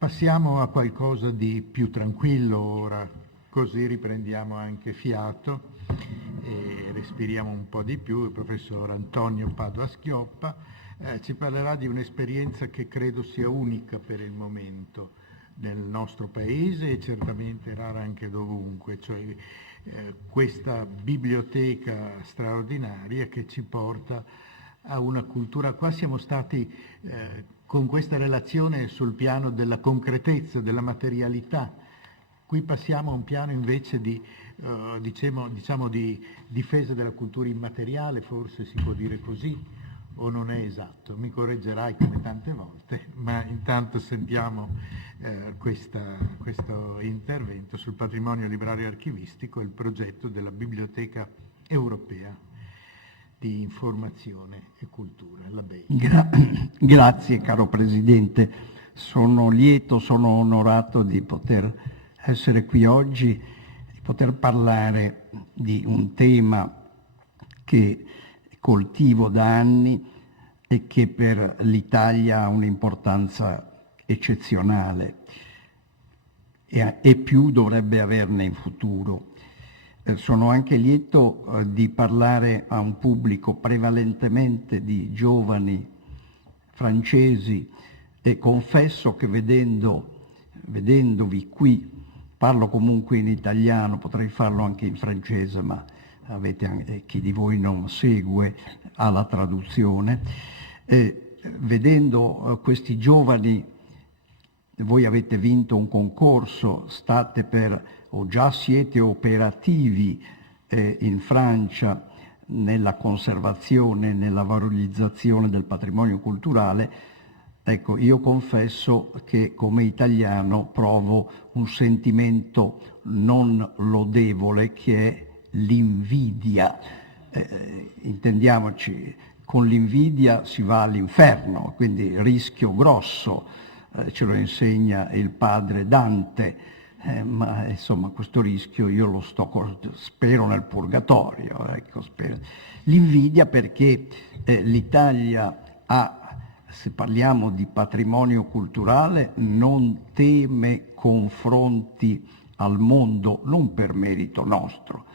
Passiamo a qualcosa di più tranquillo ora, così riprendiamo anche fiato e respiriamo un po' di più. Il professor Antonio Padoa-Schioppa ci parlerà di un'esperienza che credo sia unica per il momento nel nostro paese e certamente rara anche dovunque, cioè questa biblioteca straordinaria che ci porta a una cultura. Qua siamo stati con questa relazione sul piano della concretezza, della materialità. Qui passiamo a un piano invece di, diciamo di difesa della cultura immateriale, forse si può dire così, o non è esatto? Mi correggerai come tante volte, ma intanto sentiamo questo intervento sul patrimonio librario e archivistico e il progetto della Biblioteca Europea di Informazione e Cultura, la BEI. Grazie caro Presidente, sono lieto, sono onorato di poter essere qui oggi, di poter parlare di un tema che coltivo da anni e che per l'Italia ha un'importanza eccezionale e più dovrebbe averne in futuro. Sono anche lieto di parlare a un pubblico prevalentemente di giovani francesi e confesso che vedendovi qui, parlo comunque in italiano, potrei farlo anche in francese, ma chi di voi non segue ha la traduzione, vedendo questi giovani, voi avete vinto un concorso, state per o già siete operativi in Francia nella conservazione, nella valorizzazione del patrimonio culturale, ecco, io confesso che come italiano provo un sentimento non lodevole che è l'invidia. Intendiamoci, con l'invidia si va all'inferno, quindi rischio grosso, ce lo insegna il padre Dante. Ma insomma questo rischio io lo spero nel purgatorio, ecco, spero. L'invidia perché l'Italia ha, se parliamo di patrimonio culturale, non teme confronti al mondo, non per merito nostro,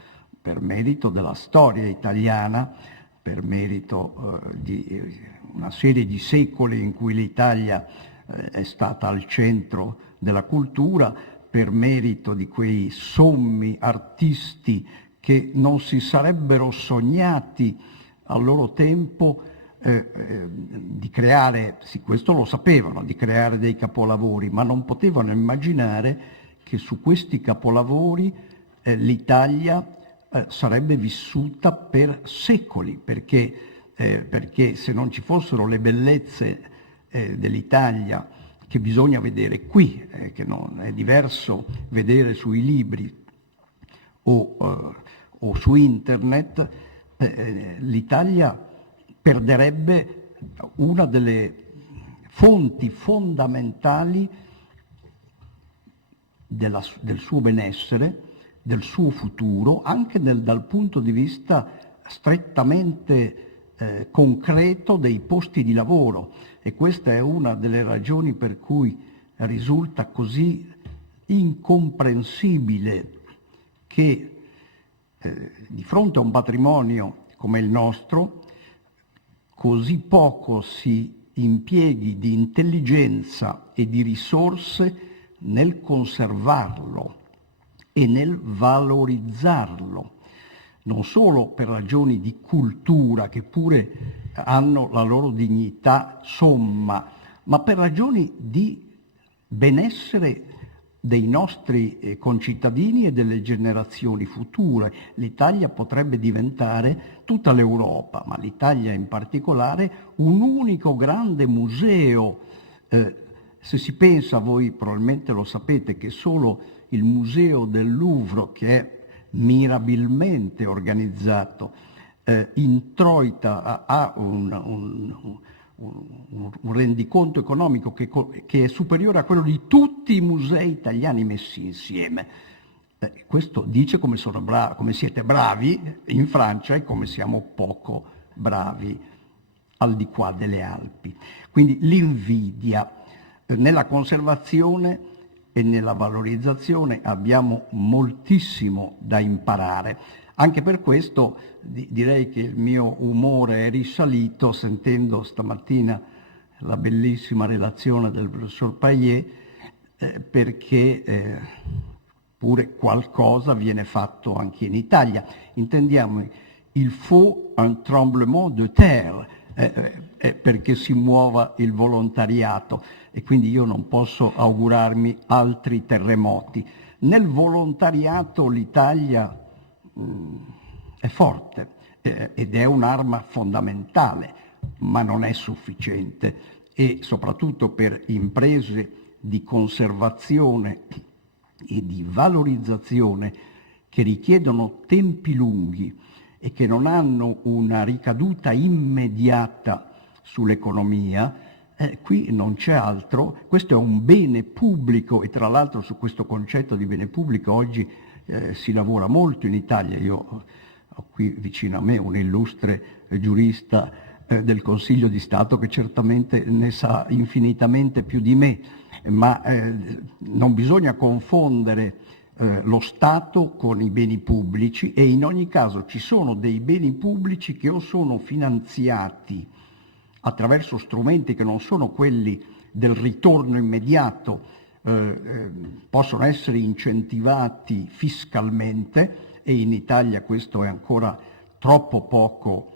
per merito della storia italiana, per merito di una serie di secoli in cui l'Italia è stata al centro della cultura, per merito di quei sommi artisti che non si sarebbero sognati al loro tempo di creare, sì, questo lo sapevano, di creare dei capolavori, ma non potevano immaginare che su questi capolavori l'Italia sarebbe vissuta per secoli, perché se non ci fossero le bellezze dell'Italia che bisogna vedere qui, che non è diverso vedere sui libri o su internet, l'Italia perderebbe una delle fonti fondamentali del suo benessere, del suo futuro, anche dal punto di vista strettamente concreto dei posti di lavoro. E questa è una delle ragioni per cui risulta così incomprensibile che di fronte a un patrimonio come il nostro così poco si impieghi di intelligenza e di risorse nel conservarlo e nel valorizzarlo, non solo per ragioni di cultura che pure hanno la loro dignità somma, ma per ragioni di benessere dei nostri concittadini e delle generazioni future. L'Italia potrebbe diventare, tutta l'Europa, ma l'Italia in particolare, un unico grande museo. Se si pensa, voi probabilmente lo sapete, che solo il museo del Louvre, che è mirabilmente organizzato, introita ha un rendiconto economico che è superiore a quello di tutti i musei italiani messi insieme. Questo dice come siete bravi in Francia e come siamo poco bravi al di qua delle Alpi. Quindi l'invidia. Nella conservazione e nella valorizzazione abbiamo moltissimo da imparare. Anche per questo direi che il mio umore è risalito sentendo stamattina la bellissima relazione del professor Paillet, perché pure qualcosa viene fatto anche in Italia. Intendiamo, il faut un tremblement de terre, perché si muova il volontariato, e quindi io non posso augurarmi altri terremoti. Nel volontariato l'Italia è forte ed è un'arma fondamentale, ma non è sufficiente, e soprattutto per imprese di conservazione e di valorizzazione che richiedono tempi lunghi e che non hanno una ricaduta immediata sull'economia, qui non c'è altro. Questo è un bene pubblico, e tra l'altro su questo concetto di bene pubblico oggi si lavora molto in Italia. Io ho qui vicino a me un illustre giurista del Consiglio di Stato che certamente ne sa infinitamente più di me, ma non bisogna confondere lo Stato con i beni pubblici, e in ogni caso ci sono dei beni pubblici che o sono finanziati attraverso strumenti che non sono quelli del ritorno immediato, possono essere incentivati fiscalmente, e in Italia questo è ancora troppo poco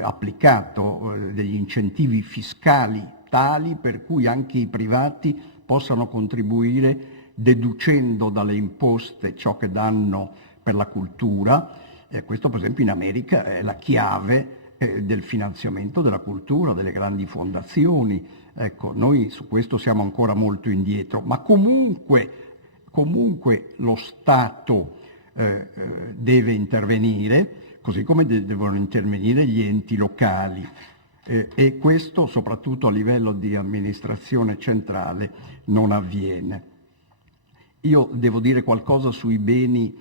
applicato, degli incentivi fiscali tali per cui anche i privati possano contribuire deducendo dalle imposte ciò che danno per la cultura. Questo per esempio in America è la chiave del finanziamento della cultura, delle grandi fondazioni. Ecco, noi su questo siamo ancora molto indietro, ma comunque lo Stato deve intervenire, così come devono intervenire gli enti locali, e questo soprattutto a livello di amministrazione centrale non avviene. Io devo dire qualcosa sui beni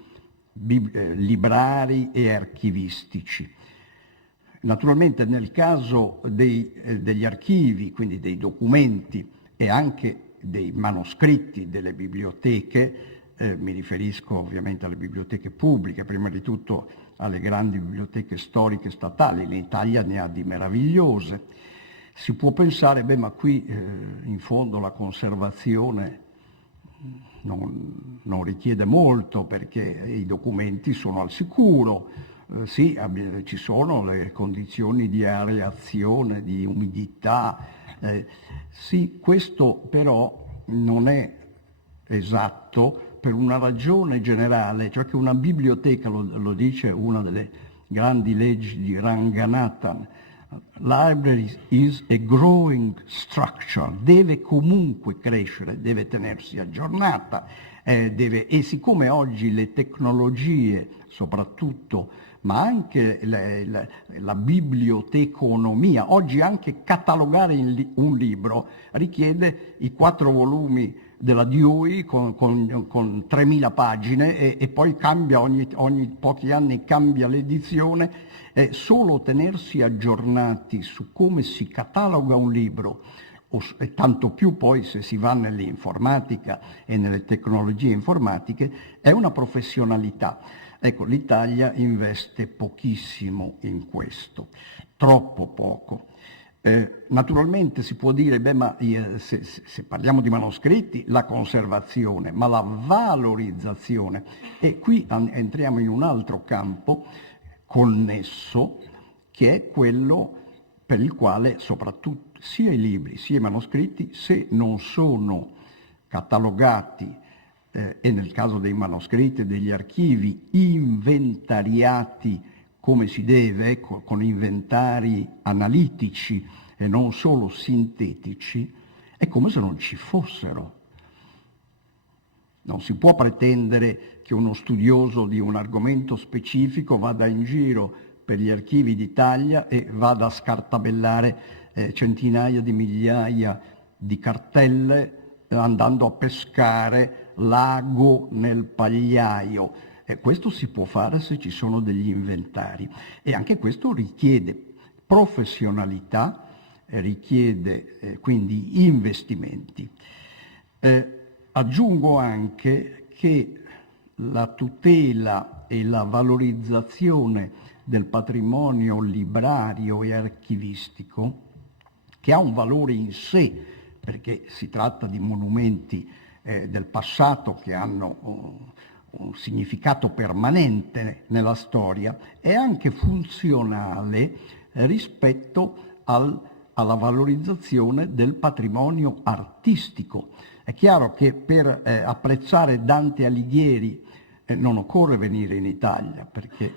librari e archivistici. Naturalmente nel caso degli archivi, quindi dei documenti e anche dei manoscritti delle biblioteche, mi riferisco ovviamente alle biblioteche pubbliche, prima di tutto alle grandi biblioteche storiche statali, l'Italia ne ha di meravigliose. Si può pensare, ma qui in fondo la conservazione non richiede molto, perché i documenti sono al sicuro. Sì, ci sono le condizioni di areazione, di umidità. Sì, questo però non è esatto per una ragione generale, cioè che una biblioteca, lo dice una delle grandi leggi di Ranganathan, library is a growing structure, deve comunque crescere, deve tenersi aggiornata, e siccome oggi le tecnologie soprattutto, ma anche la biblioteconomia, oggi anche catalogare un libro richiede i 4 volumi della Dewey con 3.000 pagine, e poi cambia ogni pochi anni cambia l'edizione. Solo tenersi aggiornati su come si cataloga un libro, e tanto più poi se si va nell'informatica e nelle tecnologie informatiche, è una professionalità. Ecco, l'Italia investe pochissimo in questo, troppo poco. Naturalmente si può dire, ma se parliamo di manoscritti, la conservazione, ma la valorizzazione, e qui entriamo in un altro campo connesso, che è quello per il quale soprattutto sia i libri sia i manoscritti, se non sono catalogati, e nel caso dei manoscritti e degli archivi inventariati come si deve, con inventari analitici e non solo sintetici, è come se non ci fossero. Non si può pretendere che uno studioso di un argomento specifico vada in giro per gli archivi d'Italia e vada a scartabellare centinaia di migliaia di cartelle andando a pescare l'ago nel pagliaio. Questo si può fare se ci sono degli inventari, e anche questo richiede professionalità, richiede quindi investimenti. Aggiungo anche che la tutela e la valorizzazione del patrimonio librario e archivistico, che ha un valore in sé, perché si tratta di monumenti del passato che hanno un significato permanente nella storia, è anche funzionale rispetto alla valorizzazione del patrimonio artistico. È chiaro che per apprezzare Dante Alighieri non occorre venire in Italia, perché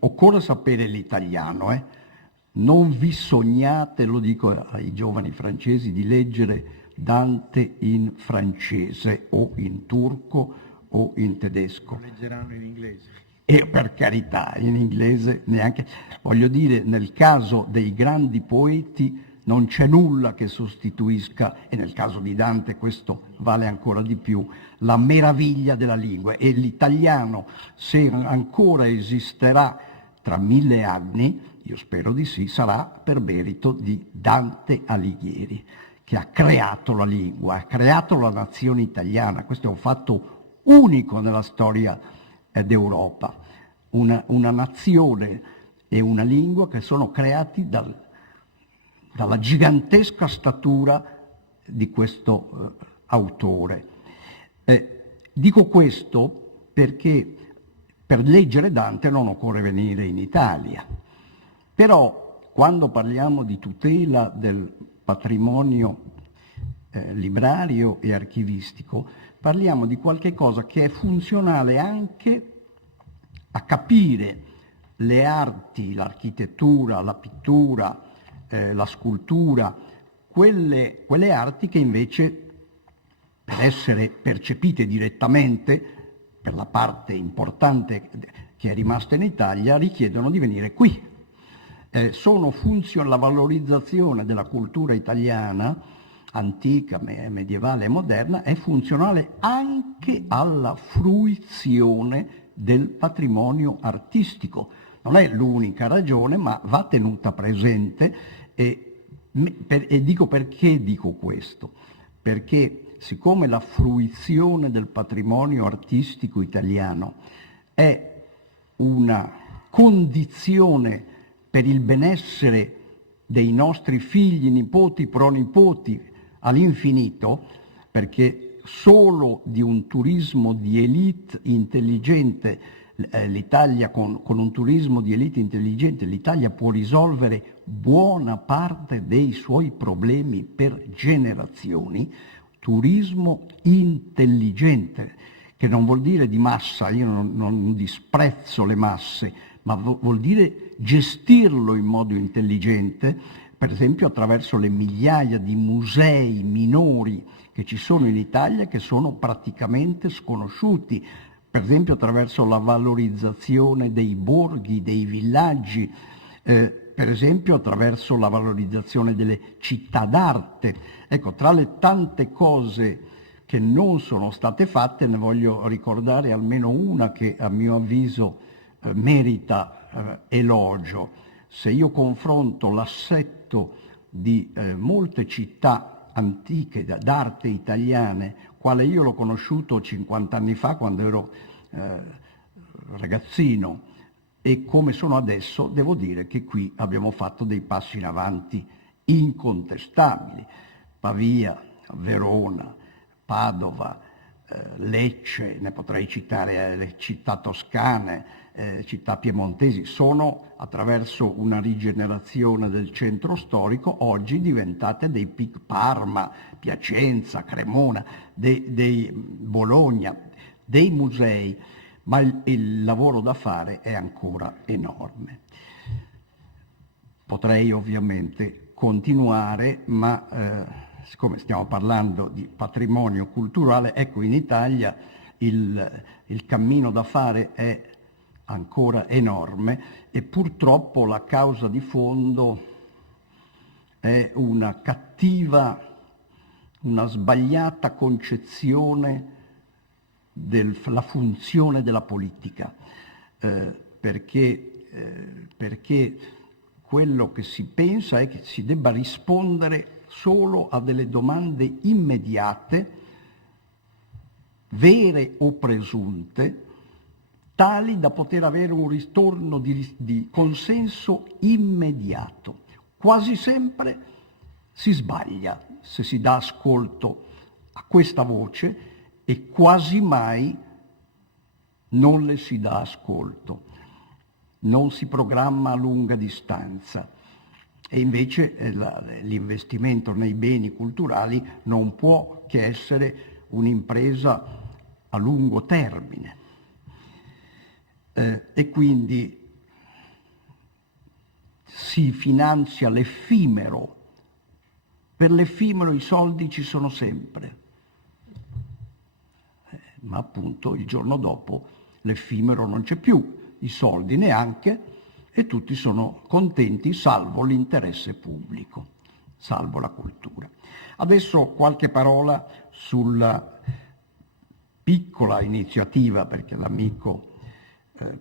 occorre sapere l'italiano. Non vi sognate, lo dico ai giovani francesi, di leggere Dante in francese o in turco o in tedesco. Lo leggeranno in inglese. E per carità, in inglese neanche. Voglio dire, nel caso dei grandi poeti non c'è nulla che sostituisca, e nel caso di Dante questo vale ancora di più, la meraviglia della lingua. E l'italiano, se ancora esisterà tra 1000 anni, io spero di sì, sarà per merito di Dante Alighieri, che ha creato la lingua, ha creato la nazione italiana. Questo è un fatto unico nella storia d'Europa. Una nazione e una lingua che sono creati dalla gigantesca statura di questo autore. Dico questo perché per leggere Dante non occorre venire in Italia, però quando parliamo di tutela del patrimonio librario e archivistico, parliamo di qualche cosa che è funzionale anche a capire le arti, l'architettura, la pittura, la scultura, quelle arti che invece, per essere percepite direttamente, per la parte importante che è rimasta in Italia, richiedono di venire qui. La valorizzazione della cultura italiana, antica, medievale e moderna, è funzionale anche alla fruizione del patrimonio artistico. Non è l'unica ragione, ma va tenuta presente e dico perché dico questo. Perché siccome la fruizione del patrimonio artistico italiano è una condizione per il benessere dei nostri figli, nipoti, pronipoti all'infinito, perché solo di un turismo di elite intelligente l'Italia, con un turismo di elite intelligente, l'Italia può risolvere buona parte dei suoi problemi per generazioni. Turismo intelligente, che non vuol dire di massa, io non disprezzo le masse, ma vuol dire gestirlo in modo intelligente, per esempio attraverso le migliaia di musei minori che ci sono in Italia, che sono praticamente sconosciuti, per esempio attraverso la valorizzazione dei borghi, dei villaggi, per esempio attraverso la valorizzazione delle città d'arte. Ecco, tra le tante cose che non sono state fatte, ne voglio ricordare almeno una che a mio avviso merita elogio. Se io confronto l'assetto di molte città antiche d'arte italiane, quale io l'ho conosciuto 50 anni fa quando ero ragazzino, e come sono adesso, devo dire che qui abbiamo fatto dei passi in avanti incontestabili. Pavia, Verona, Padova, Lecce, ne potrei citare le città toscane, città piemontesi, sono, attraverso una rigenerazione del centro storico, oggi diventate dei pic Parma, Piacenza, Cremona, dei Bologna, dei musei, ma il lavoro da fare è ancora enorme. Potrei ovviamente continuare, ma siccome stiamo parlando di patrimonio culturale, ecco, in Italia il cammino da fare è ancora enorme e purtroppo la causa di fondo è una sbagliata concezione della funzione della politica, perché quello che si pensa è che si debba rispondere solo a delle domande immediate, vere o presunte, tali da poter avere un ritorno di consenso immediato. Quasi sempre si sbaglia se si dà ascolto a questa voce e quasi mai non le si dà ascolto. Non si programma a lunga distanza e invece l'investimento nei beni culturali non può che essere un'impresa a lungo termine. E quindi si finanzia l'effimero. Per l'effimero i soldi ci sono sempre, ma appunto il giorno dopo l'effimero non c'è più, i soldi neanche, e tutti sono contenti, salvo l'interesse pubblico, salvo la cultura. Adesso qualche parola sulla piccola iniziativa, perché l'amico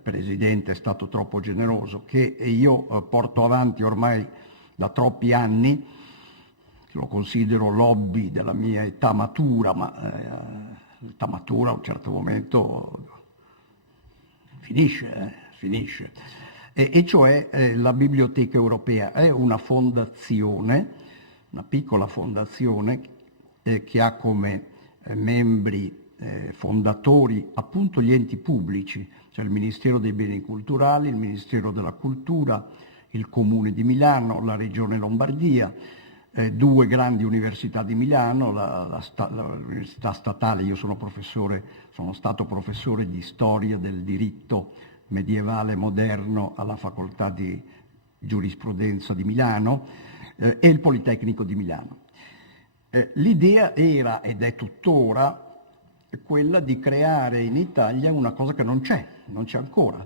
Presidente è stato troppo generoso, che io porto avanti ormai da troppi anni, lo considero l'hobby della mia età matura, ma l'età matura a un certo momento finisce. E cioè la Biblioteca Europea è una fondazione, una piccola fondazione che ha come membri fondatori appunto gli enti pubblici, cioè il Ministero dei Beni Culturali, il Ministero della Cultura, il Comune di Milano, la Regione Lombardia, due grandi università di Milano, l'Università Statale. Io sono stato professore di storia del diritto medievale moderno alla Facoltà di Giurisprudenza di Milano e il Politecnico di Milano. L'idea era, ed è tuttora, quella di creare in Italia una cosa che non c'è ancora,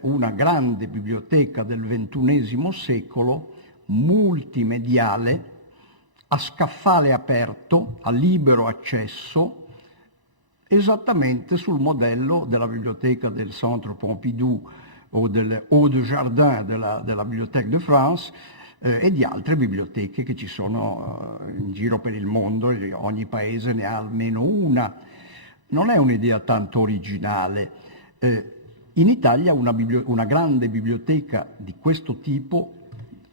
una grande biblioteca del XXI secolo, multimediale, a scaffale aperto, a libero accesso, esattamente sul modello della biblioteca del Centre Pompidou o del Eau de Jardin della Bibliothèque de France e di altre biblioteche che ci sono in giro per il mondo, ogni paese ne ha almeno una. Non è un'idea tanto originale. In Italia una grande biblioteca di questo tipo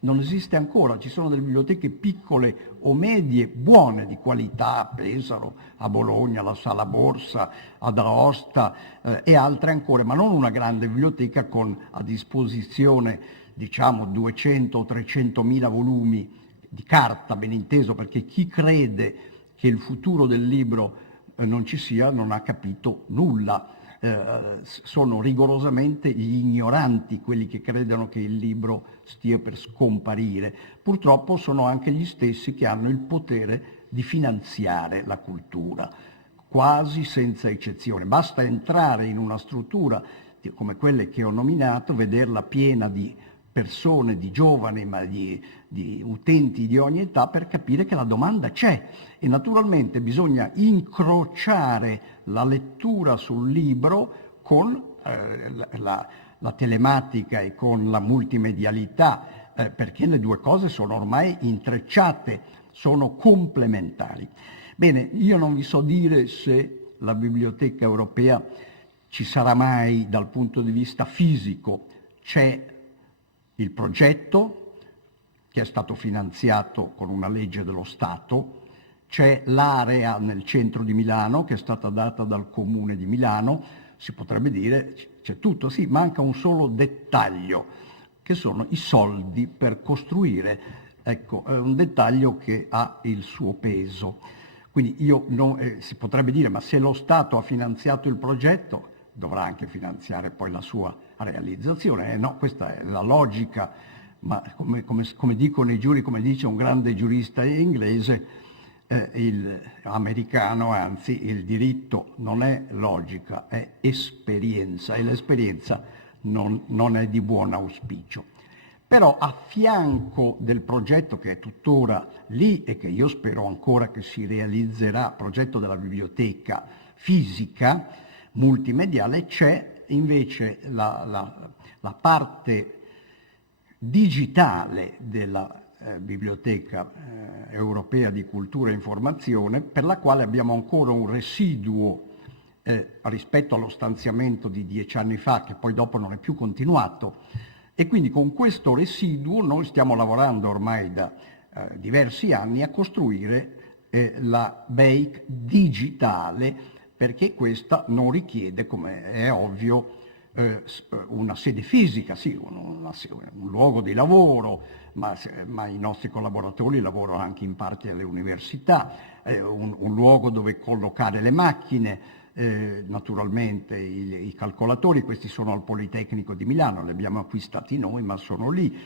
non esiste ancora. Ci sono delle biblioteche piccole o medie, buone, di qualità, a Pesaro, a Bologna, alla Sala Borsa, ad Aosta e altre ancora, ma non una grande biblioteca con a disposizione diciamo 200 o 300 mila volumi di carta, ben inteso, perché chi crede che il futuro del libro non ci sia non ha capito nulla. Sono rigorosamente gli ignoranti quelli che credono che il libro stia per scomparire. Purtroppo sono anche gli stessi che hanno il potere di finanziare la cultura, quasi senza eccezione. Basta entrare in una struttura come quelle che ho nominato, vederla piena di persone, di giovani, ma di utenti di ogni età, per capire che la domanda c'è. E naturalmente bisogna incrociare la lettura sul libro con la telematica e con la multimedialità, perché le due cose sono ormai intrecciate, sono complementari. Bene, io non vi so dire se la Biblioteca Europea ci sarà mai dal punto di vista fisico. C'è il progetto che è stato finanziato con una legge dello Stato, c'è l'area nel centro di Milano che è stata data dal Comune di Milano, si potrebbe dire c'è tutto, sì, manca un solo dettaglio, che sono i soldi per costruire. Ecco, è un dettaglio che ha il suo peso. Quindi si potrebbe dire, ma se lo Stato ha finanziato il progetto, dovrà anche finanziare poi la sua realizzazione. No, questa è la logica, ma come dicono i giuri, come dice un grande giurista inglese, americano, anzi, il diritto non è logica, è esperienza, e l'esperienza non è di buon auspicio. Però a fianco del progetto che è tuttora lì e che io spero ancora che si realizzerà, progetto della biblioteca fisica, multimediale, c'è invece la parte digitale della Biblioteca Europea di Cultura e Informazione, per la quale abbiamo ancora un residuo rispetto allo stanziamento di 10 anni fa, che poi dopo non è più continuato, e quindi con questo residuo noi stiamo lavorando ormai da diversi anni a costruire la BEIC digitale, perché questa non richiede, come è ovvio, una sede fisica, sì, un luogo di lavoro, ma i nostri collaboratori lavorano anche in parte alle università, un luogo dove collocare le macchine, naturalmente i calcolatori. Questi sono al Politecnico di Milano, li abbiamo acquistati noi, ma sono lì,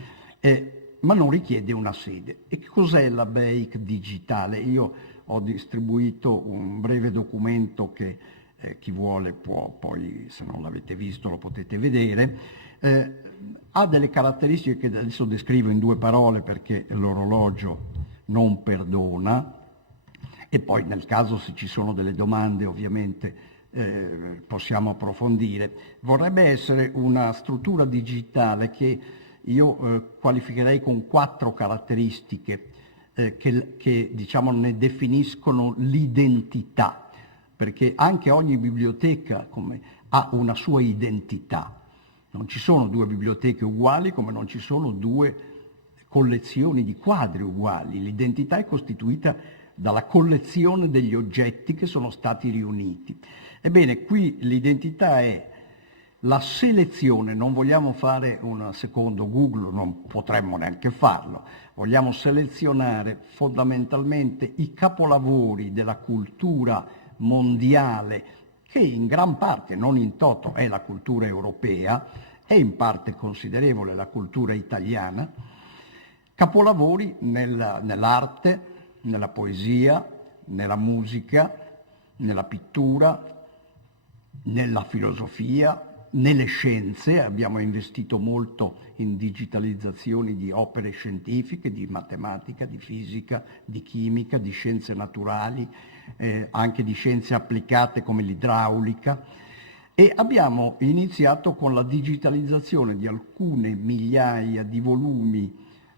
ma non richiede una sede. E cos'è la BEIC digitale? Io ho distribuito un breve documento che chi vuole può poi, se non l'avete visto, lo potete vedere. Ha delle caratteristiche che adesso descrivo in 2 parole perché l'orologio non perdona, e poi nel caso, se ci sono delle domande, ovviamente possiamo approfondire. Vorrebbe essere una struttura digitale che io qualificherei con 4 caratteristiche che diciamo ne definiscono l'identità, perché anche ogni biblioteca ha una sua identità. Non ci sono 2 biblioteche uguali, come non ci sono 2 collezioni di quadri uguali. L'identità è costituita dalla collezione degli oggetti che sono stati riuniti. Ebbene, qui l'identità è la selezione. Non vogliamo fare un secondo Google, non potremmo neanche farlo. Vogliamo selezionare fondamentalmente i capolavori della cultura mondiale, che in gran parte, non in toto, è la cultura europea, e in parte considerevole la cultura italiana, capolavori nell'arte, nella poesia, nella musica, nella pittura, nella filosofia, nelle scienze. Abbiamo investito molto in digitalizzazioni di opere scientifiche, di matematica, di fisica, di chimica, di scienze naturali, anche di scienze applicate come l'idraulica, e abbiamo iniziato con la digitalizzazione di alcune migliaia di volumi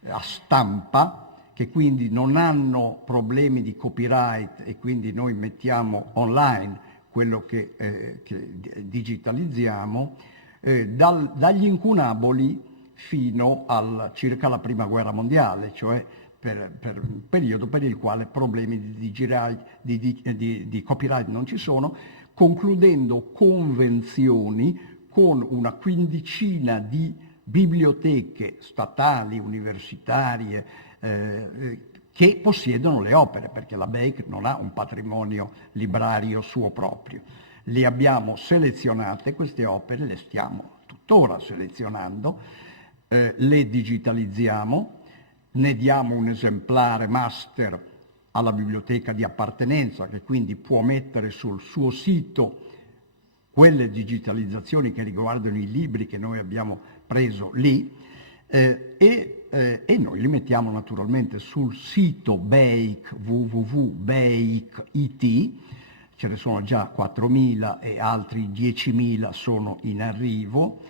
a stampa, che quindi non hanno problemi di copyright, e quindi noi mettiamo online quello che digitalizziamo, dagli incunaboli fino circa la Prima Guerra Mondiale, cioè per un periodo per il quale problemi di copyright non ci sono, concludendo convenzioni con una quindicina di biblioteche statali, universitarie, che possiedono le opere, perché la BEIC non ha un patrimonio librario suo proprio. Le abbiamo selezionate queste opere, le stiamo tuttora selezionando, le digitalizziamo, ne diamo un esemplare master alla biblioteca di appartenenza, che quindi può mettere sul suo sito quelle digitalizzazioni che riguardano i libri che noi abbiamo preso lì, e noi li mettiamo naturalmente sul sito BEIC, www.beic.it. Ce ne sono già 4.000 e altri 10.000 sono in arrivo,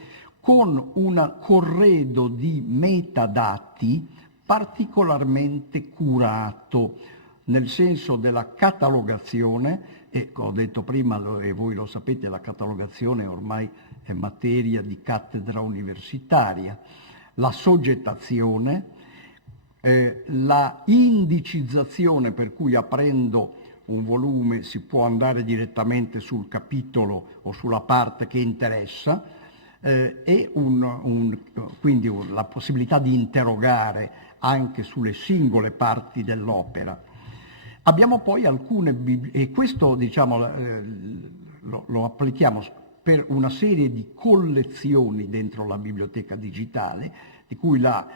con un corredo di metadati particolarmente curato, nel senso della catalogazione. E ho detto prima, e voi lo sapete, la catalogazione ormai è materia di cattedra universitaria, la soggettazione, la indicizzazione, per cui aprendo un volume si può andare direttamente sul capitolo o sulla parte che interessa, e quindi la possibilità di interrogare anche sulle singole parti dell'opera. Abbiamo poi alcune, e questo diciamo lo applichiamo per una serie di collezioni dentro la biblioteca digitale, di cui la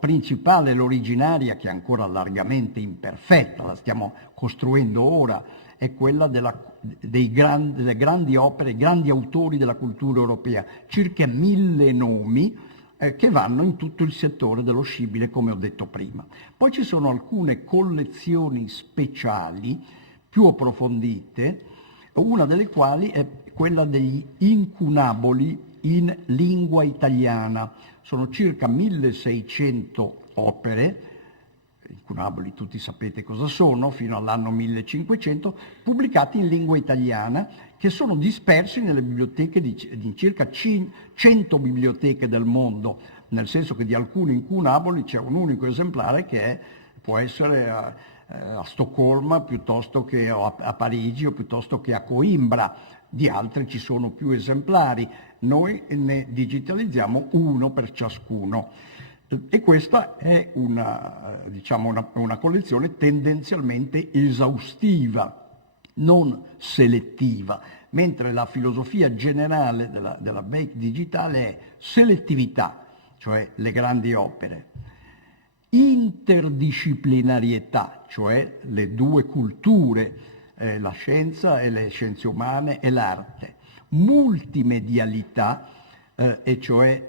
principale, l'originaria, che è ancora largamente imperfetta, la stiamo costruendo ora, è quella delle grandi opere, i grandi autori della cultura europea, circa 1000 nomi, che vanno in tutto il settore dello scibile, come ho detto prima. Poi ci sono alcune collezioni speciali, più approfondite, una delle quali è quella degli incunaboli in lingua italiana. sono circa 1600 opere, incunaboli tutti sapete cosa sono, fino all'anno 1500, pubblicati in lingua italiana, che sono dispersi nelle biblioteche di circa 100 biblioteche del mondo, nel senso che di alcuni incunaboli c'è un unico esemplare che può essere a Stoccolma piuttosto che a Parigi o piuttosto che a Coimbra, di altri ci sono più esemplari, noi ne digitalizziamo uno per ciascuno. E questa è una collezione tendenzialmente esaustiva, non selettiva, mentre la filosofia generale della Bake digitale è selettività, cioè le grandi opere, interdisciplinarietà, cioè le due culture, la scienza e le scienze umane e l'arte, multimedialità, e cioè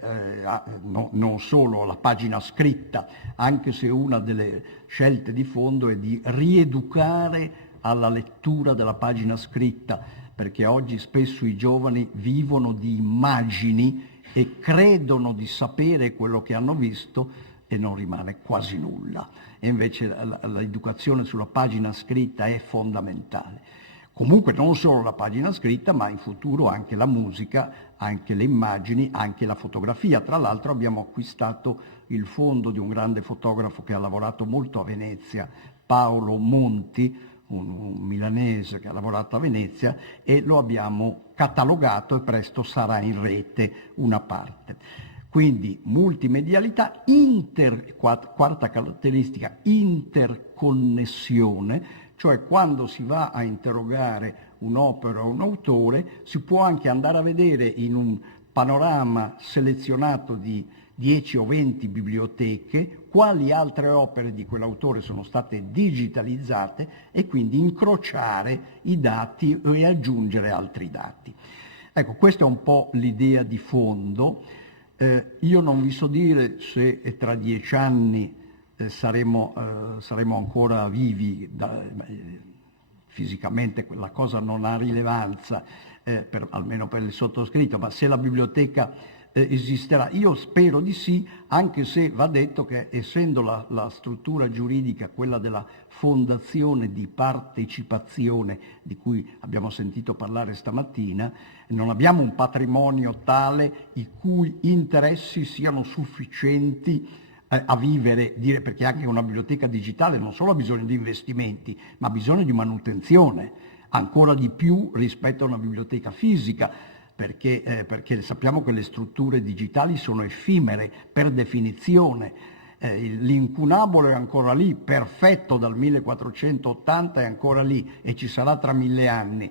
non solo la pagina scritta, anche se una delle scelte di fondo è di rieducare alla lettura della pagina scritta, perché oggi spesso i giovani vivono di immagini e credono di sapere quello che hanno visto e non rimane quasi nulla. E invece l'educazione sulla pagina scritta è fondamentale. Comunque non solo la pagina scritta, ma in futuro anche la musica, anche le immagini, anche la fotografia. Tra l'altro abbiamo acquistato il fondo di un grande fotografo che ha lavorato molto a Venezia, Paolo Monti, un milanese che ha lavorato a Venezia, e lo abbiamo catalogato e presto sarà in rete una parte. Quindi multimedialità, quarta caratteristica, interconnessione, cioè quando si va a interrogare un'opera o un autore si può anche andare a vedere in un panorama selezionato di 10 o 20 biblioteche quali altre opere di quell'autore sono state digitalizzate e quindi incrociare i dati e aggiungere altri dati. Ecco, questa è un po' l'idea di fondo. Io non vi so dire se tra 10 anni saremo ancora vivi, fisicamente la cosa non ha rilevanza, almeno per il sottoscritto, ma se la biblioteca esisterà, io spero di sì, anche se va detto che essendo la struttura giuridica quella della fondazione di partecipazione di cui abbiamo sentito parlare stamattina, non abbiamo un patrimonio tale i cui interessi siano sufficienti a vivere, perché anche una biblioteca digitale non solo ha bisogno di investimenti, ma ha bisogno di manutenzione, ancora di più rispetto a una biblioteca fisica, perché sappiamo che le strutture digitali sono effimere per definizione. L'incunabolo è ancora lì, perfetto dal 1480 è ancora lì e ci sarà tra 1000 anni.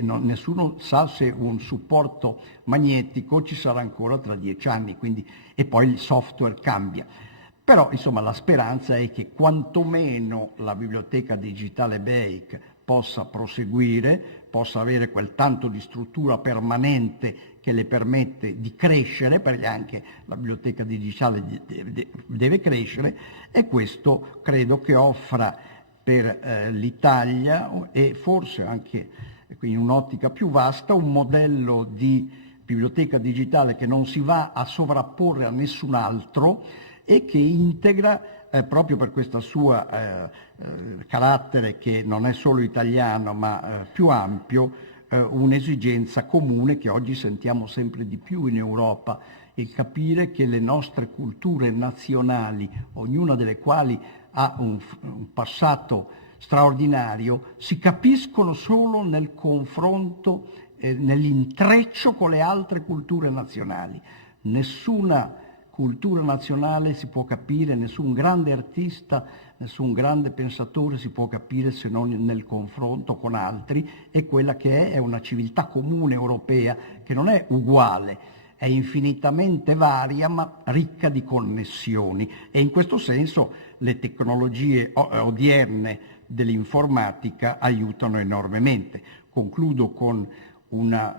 Nessuno sa se un supporto magnetico ci sarà ancora tra 10 anni, e poi il software cambia. Però insomma la speranza è che quantomeno la biblioteca digitale Bake possa proseguire, possa avere quel tanto di struttura permanente che le permette di crescere, perché anche la biblioteca digitale deve crescere, e questo credo che offra per l'Italia e forse anche in un'ottica più vasta un modello di biblioteca digitale che non si va a sovrapporre a nessun altro e che integra proprio per questo suo carattere che non è solo italiano ma più ampio, un'esigenza comune che oggi sentiamo sempre di più in Europa, il capire che le nostre culture nazionali, ognuna delle quali ha un passato straordinario, si capiscono solo nel confronto, nell'intreccio con le altre culture nazionali. Nessuna cultura nazionale si può capire, nessun grande artista, nessun grande pensatore si può capire se non nel confronto con altri, e quella che è una civiltà comune europea che non è uguale, è infinitamente varia ma ricca di connessioni, e in questo senso le tecnologie odierne dell'informatica aiutano enormemente. Concludo con una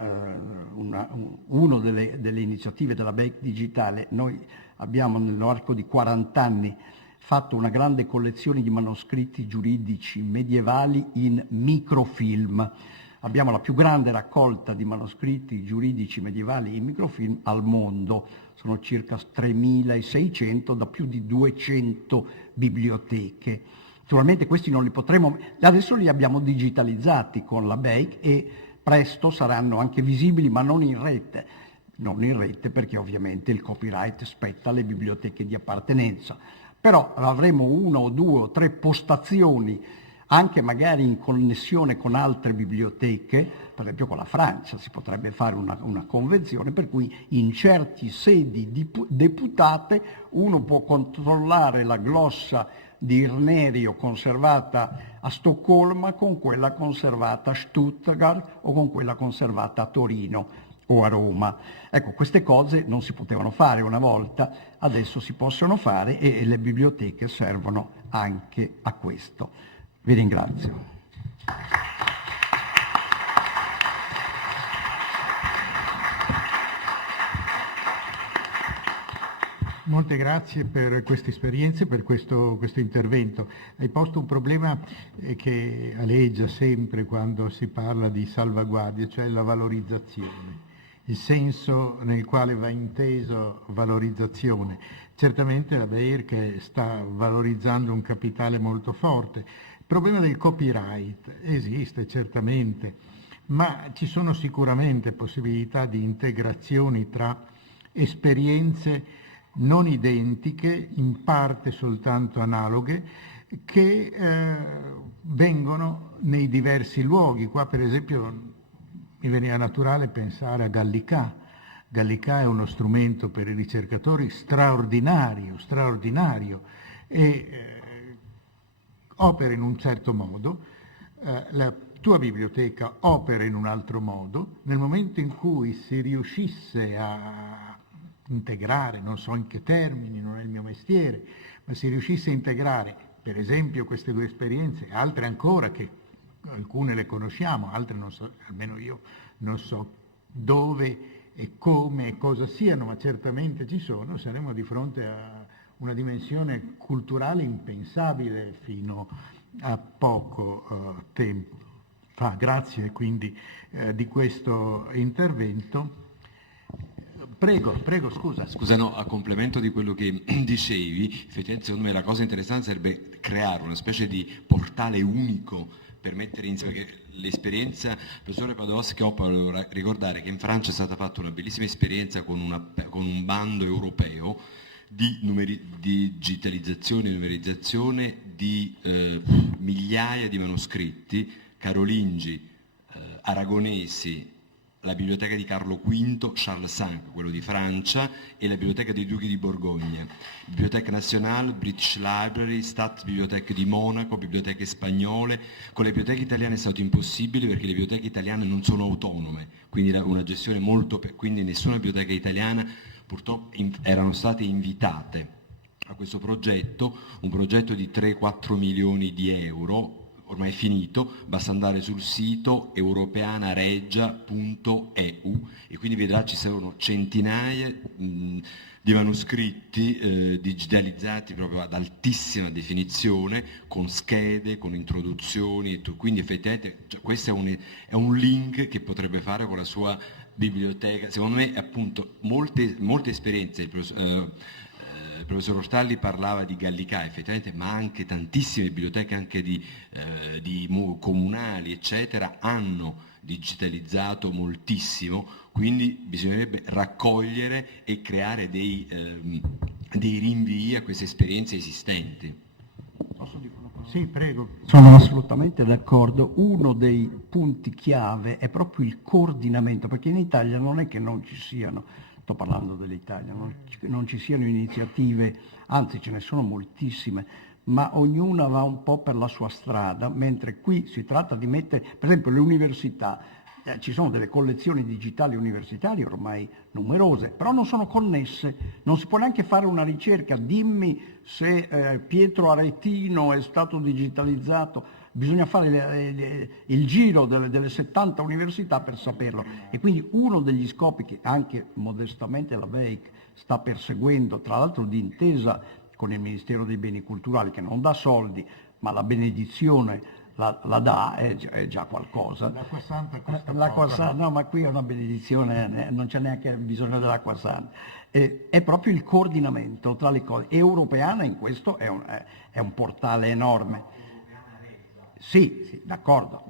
delle iniziative della Bake digitale. Noi abbiamo nell'arco di 40 anni fatto una grande collezione di manoscritti giuridici medievali in microfilm. abbiamo la più grande raccolta di manoscritti giuridici medievali in microfilm al mondo, sono circa 3.600 da più di 200 biblioteche. Naturalmente questi non li potremo, adesso li abbiamo digitalizzati con la BEIC e presto saranno anche visibili, ma non in rete perché ovviamente il copyright spetta alle biblioteche di appartenenza. Però avremo 1 o 2 o 3 postazioni, anche magari in connessione con altre biblioteche, per esempio con la Francia si potrebbe fare una convenzione per cui in certi sedi deputate uno può controllare la glossa di Irnerio conservata a Stoccolma con quella conservata a Stuttgart o con quella conservata a Torino o a Roma. Ecco, queste cose non si potevano fare una volta, adesso si possono fare e le biblioteche servono anche a questo. Vi ringrazio. Molte grazie per queste esperienze, per questo intervento. Hai posto un problema che aleggia sempre quando si parla di salvaguardia, cioè la valorizzazione, il senso nel quale va inteso valorizzazione. Certamente la BEIRC sta valorizzando un capitale molto forte. Il problema del copyright esiste certamente, ma ci sono sicuramente possibilità di integrazioni tra esperienze non identiche, in parte soltanto analoghe, che vengono nei diversi luoghi. Qua per esempio mi veniva naturale pensare a Gallicà. Gallicà è uno strumento per i ricercatori straordinario e opera in un certo modo, la tua biblioteca opera in un altro modo. Nel momento in cui si riuscisse a integrare, non so in che termini, non è il mio mestiere, ma si riuscisse a integrare per esempio queste 2 esperienze, altre ancora che alcune le conosciamo, altre non so, almeno io non so dove e come e cosa siano, ma certamente ci sono, saremo di fronte a una dimensione culturale impensabile fino a poco tempo fa. Grazie quindi di questo intervento. Prego, scusa. Scusa, no, a complemento di quello che dicevi, effettivamente secondo me la cosa interessante sarebbe creare una specie di portale unico per mettere insieme, perché l'esperienza, il professore Padovà-Schioppa volevo ricordare che in Francia è stata fatta una bellissima esperienza con un bando europeo di digitalizzazione e numerizzazione di migliaia di manoscritti carolingi, aragonesi, la biblioteca di Carlo V, Charles V, quello di Francia, e la biblioteca dei Duchi di Borgogna, Bibliothèque Nationale, British Library, Staatsbibliothek di Monaco, biblioteche spagnole. Con le biblioteche italiane è stato impossibile perché le biblioteche italiane non sono autonome, quindi una gestione quindi nessuna biblioteca italiana purtroppo erano state invitate a questo progetto, un progetto di 3-4 milioni di euro, ormai è finito, basta andare sul sito europeanareggia.eu e quindi vedrà ci sono centinaia di manoscritti digitalizzati proprio ad altissima definizione, con schede, con introduzioni, quindi effettivamente questo è un link che potrebbe fare con la sua biblioteca. Secondo me appunto molte esperienze, il professor Ortalli parlava di Gallicà effettivamente, ma anche tantissime biblioteche anche di comunali eccetera hanno digitalizzato moltissimo, quindi bisognerebbe raccogliere e creare dei rinvii a queste esperienze esistenti. Posso dire una cosa? Sì, prego. Sono assolutamente d'accordo. Uno dei punti chiave è proprio il coordinamento, perché in Italia non è che non ci siano, sto parlando dell'Italia, non ci siano iniziative, anzi ce ne sono moltissime, ma ognuna va un po' per la sua strada, mentre qui si tratta di mettere, per esempio le università, ci sono delle collezioni digitali universitarie ormai numerose, però non sono connesse, non si può neanche fare una ricerca, dimmi se Pietro Aretino è stato digitalizzato, bisogna fare il giro delle 70 università per saperlo. E quindi uno degli scopi che anche modestamente la BEIC sta perseguendo, tra l'altro d'intesa con il Ministero dei Beni Culturali, che non dà soldi, ma la benedizione la dà, è già qualcosa. L'acqua santa costa L'acqua poco, santa, no, ma qui è una benedizione, non c'è neanche bisogno dell'acqua santa. È proprio il coordinamento tra le cose. Europeana in questo è un portale enorme. Sì, d'accordo,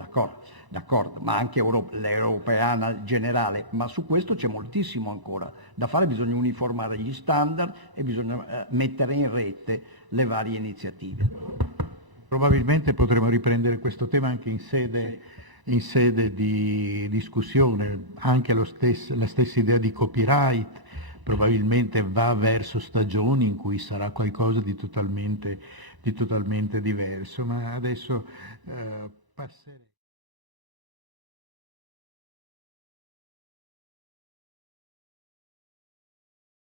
ma anche l'europeana generale, ma su questo c'è moltissimo ancora da fare, bisogna uniformare gli standard e bisogna mettere in rete le varie iniziative. Probabilmente potremo riprendere questo tema anche in sede di discussione, anche la stessa idea di copyright probabilmente va verso stagioni in cui sarà qualcosa di totalmente diverso, ma adesso passeremo.